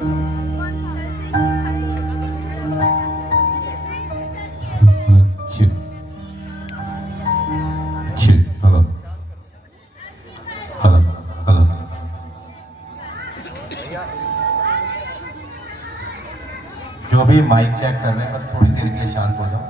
Hello hello hello. जो भी mic check कर रहे हैं बस थोड़ी देर के लिए शांत हो जाओ।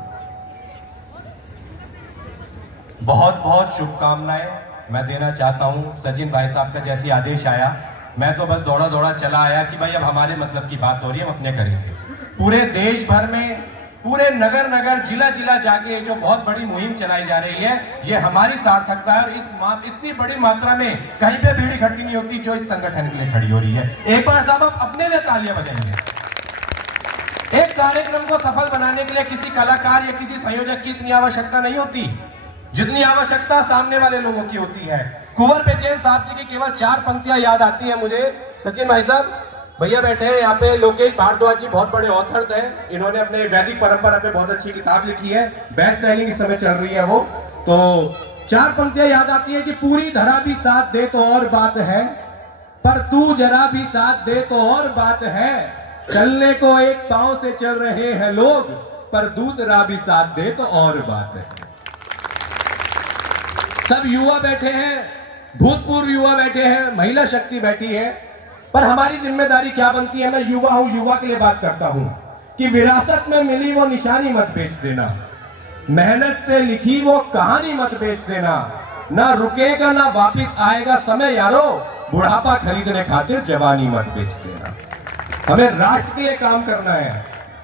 बहुत बहुत शुभकामनाएं मैं देना चाहता हूं सचिन भाई साहब का। जैसी आदेश आया मैं तो बस दौड़ा दौड़ा चला आया कि भाई अब हमारे मतलब की बात हो रही है, हम अपने करेंगे। पूरे देश भर में, पूरे नगर नगर, जिला जिला जाके जो बहुत बड़ी मुहिम चलाई जा रही है, ये हमारी सार्थकता है। और इतनी बड़ी मात्रा में कहीं पे भीड़ इकट्ठी नहीं होती जो इस संगठन के लिए खड़ी हो रही है। एक बार साहब आप अपने लिए तालियां बजाएंगे। एक कार्यक्रम को सफल बनाने के लिए किसी कलाकार या किसी संयोजक की इतनी आवश्यकता नहीं होती जितनी आवश्यकता सामने वाले लोगों की होती है। कुंवर बेचैन साहब जी की केवल 4 पंक्तियां याद आती है मुझे। सचिन भाई साहब भैया बैठे हैं यहाँ पे, लोकेश भारद्वाज जी बहुत बड़े ऑथर थे, इन्होंने अपने वैदिक परंपरा पे बहुत अच्छी किताब लिखी है, बेस्ट सेलिंग इस समय चल रही है वो। तो 4 पंक्तियां याद आती है कि पूरी धरा भी साथ दे तो और बात है, पर तू जरा भी साथ दे तो और बात है। चलने को एक पांव से चल रहे हैं लोग, पर दूसरा भी साथ दे तो और बात है। सब युवा बैठे हैं, भूतपूर्व युवा बैठे हैं, महिला शक्ति बैठी है, पर हमारी जिम्मेदारी क्या बनती है? मैं युवा हूं, युवा के लिए बात करता हूं कि विरासत में मिली वो निशानी मत बेच देना, मेहनत से लिखी वो कहानी मत बेच देना, ना रुकेगा ना वापिस आएगा समय यारो, बुढ़ापा खरीदने खातिर जवानी मत बेच देना। हमें राष्ट्र के लिए काम करना है।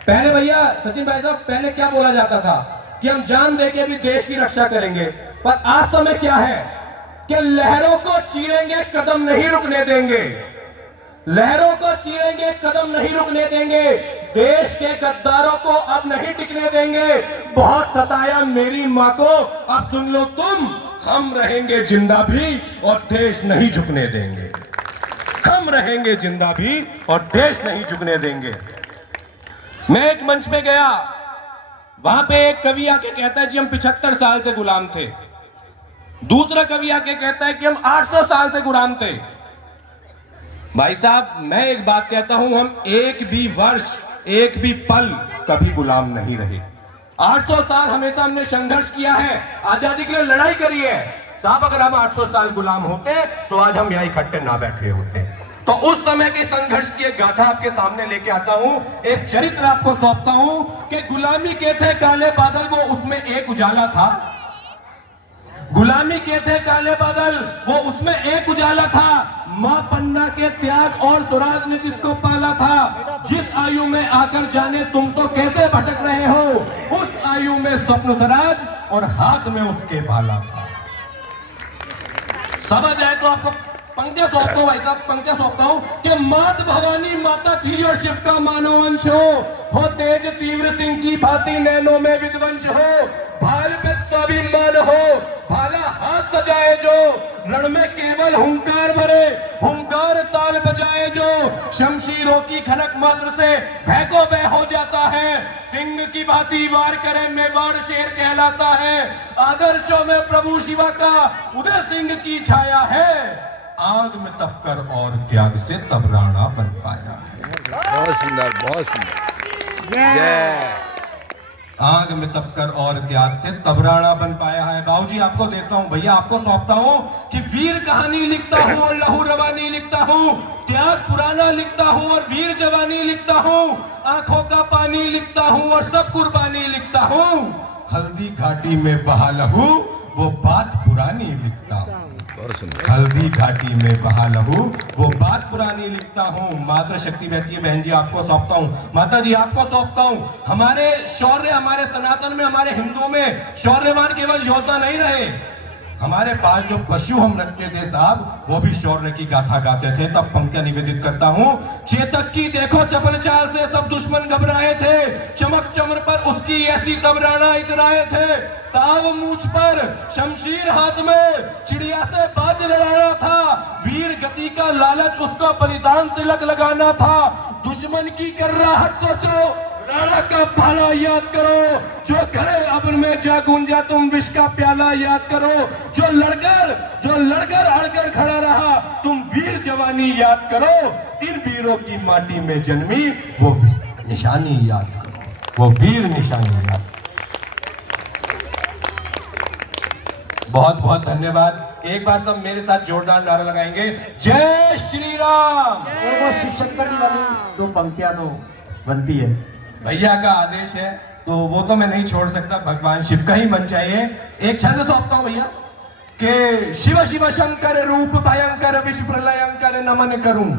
पहले भैया सचिन भाई साहब, पहले क्या बोला जाता था कि हम जान देके भी देश की रक्षा करेंगे, पर आज समय क्या है कि लहरों को चीरेंगे, कदम नहीं रुकने देंगे। लहरों को चीरेंगे, कदम नहीं रुकने देंगे। देश के गद्दारों को अब नहीं टिकने देंगे। बहुत सताया मेरी मां को, अब सुन लो तुम, हम रहेंगे जिंदा भी और देश नहीं झुकने देंगे। हम रहेंगे जिंदा भी और देश नहीं झुकने देंगे। मैं एक मंच पे गया, वहां पे एक कवि आके कहता है जी हम 75 साल से गुलाम थे। दूसरा कवि आके कहता है कि हम 800 साल से गुलाम थे। भाई साहब मैं एक बात कहता हूं, हम एक भी वर्ष, एक भी पल कभी गुलाम नहीं रहे। 800 साल हमेशा हमने संघर्ष किया है, आजादी के लिए लड़ाई करी है। साहब अगर हम 800 साल गुलाम होते तो आज हम यहां इकट्ठे ना बैठे होते। तो उस समय के संघर्ष की एक गाथा आपके सामने लेके आता हूं, एक चरित्र आपको सौंपता हूं कि गुलामी के थे काले बादल, वो उसमें एक उजाला था। गुलामी के थे काले बादल, वो उसमें एक उजाला था। मां पन्ना के त्याग और स्वराज ने जिसको पाला था, जिस आयु में आकर जाने तुम तो कैसे भटक रहे हो, उस आयु में स्वप्न स्वराज और हाथ में उसके भाला था। समझ आए तो आपको पंक्तियां सौंपता हूं भाई साहब, पंक्तियां सौंपता हूं कि मात भवानी माता थी और शिव का मानव अंश हो तेज तीव्र सिंह की भांति नैनों में विध्वंस हो, भाल पे स्वाभिमान हो, भाला हाथ सजाए जो, रण में केवल हुंकार भरे, हुंकार ताल बजाए जो, शमशीरों की खनक मात्र से भय को भय हो जाता है, सिंह की भांति वार करे मेवाड़ शेर कहलाता है, आदर्शों में प्रभु शिवा का उदय सिंह की छाया है, आग में तपकर और त्याग से तब राणा बन पाया है। बहुत सुंदर, बहुत सुंदर। जय। आग में तपकर और त्याग से तब राणा बन पाया है। बाबूजी आपको देता हूं, भैया आपको सौंपता हूं कि वीर कहानी लिखता हूं और लहू रवानी लिखता हूं, त्याग पुराना लिखता हूं और वीर जवानी लिखता हूं, आंखों का पानी लिखता हूं और सब कुर्बानी लिखता हूं, हल्दी घाटी में बहा लहू वो बात पुरानी लिखता हूं, हल्दी घाटी में बहा लहू वो बात पुरानी लिखता हूँ। मातृ शक्ति बैठी है बहन जी, आपको सौंपता हूँ, माता जी आपको सौंपता हूँ। हमारे शौर्य, हमारे सनातन में, हमारे हिंदुओं में शौर्यवान केवल योद्धा नहीं रहे, हमारे पास जो पशु हम रखते थे साहब, वो भी शौर्य की गाथा गाते थे। तब पंक्तियां निवेदित करता हूँ। चेतक की देखो चपल चाल से सब दुश्मन घबराए थे, चमक चमर पर उसकी ऐसी तब राणा इतराए थे, ताव मूछ पर शमशीर हाथ में चिड़िया से बाज लड़ाना था, वीर गति का लालच उसको बलिदान तिलक लगाना था, दुश्मन की कर्राहट सोचो राणा का भाला याद करो, जो करे अब्र में जा गूंजा तुम विष का प्याला याद करो, जो लड़कर अड़कर खड़ा रहा तुम वीर जवानी याद करो, इन वीरों की माटी में जन्मी वो निशानी याद करो, वो वीर निशानी याद करो। बहुत बहुत धन्यवाद। एक बार सब मेरे साथ जोरदार नारा लगाएंगे, जय श्री राम। वो शिव शंकर जी वाली दो पंक्तियां तो बनती है। भैया का आदेश है तो वो तो मैं नहीं छोड़ सकता, भगवान शिव का ही मन चाहिए। एक छंद सौंपता हूं भैया कि शिव शिव शंकर रूप भयंकर विश्व प्रलयंकर नमन करूं।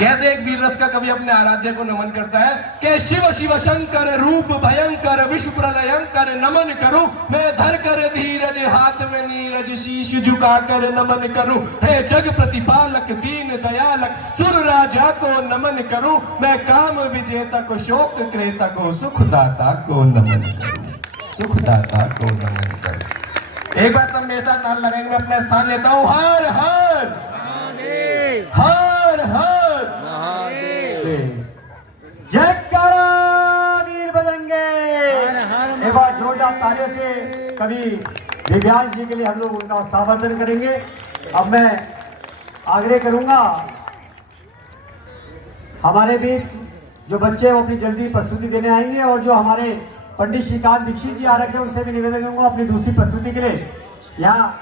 कैसे एक वीर रस का कवि अपने आराध्य को नमन करता है कि शिव शिव शंकर रूप भयंकर विश्व प्रलयंकर नमन करूं, मैं धर कर धीरज हाथ में नीरज शीश झुका कर नमन करूं, हे जग प्रतिपालक दीन दयालक सुर राजा को नमन करूं, मैं काम विजेता को शोक क्रेता को सुखदाता को नमन करूं, सुखदाता को नमन करूं। एक बार सब मेरे साथ नाल लगाएंगे, मैं अपना स्थान लेता हूं। हर हर हर हर जयकारा वीर बजरंगे। एक बार जोरदार तालियों से कवि दिव्यांश जी के लिए हम लोग उनका उत्साहवर्धन करेंगे। अब मैं आग्रह करूंगा हमारे बीच जो बच्चे वो अपनी जल्दी प्रस्तुति देने आएंगे, और जो हमारे पंडित श्रीकांत दीक्षित जी आ रखे हैं उनसे भी निवेदन करूंगा अपनी दूसरी प्रस्तुति के लिए यहाँ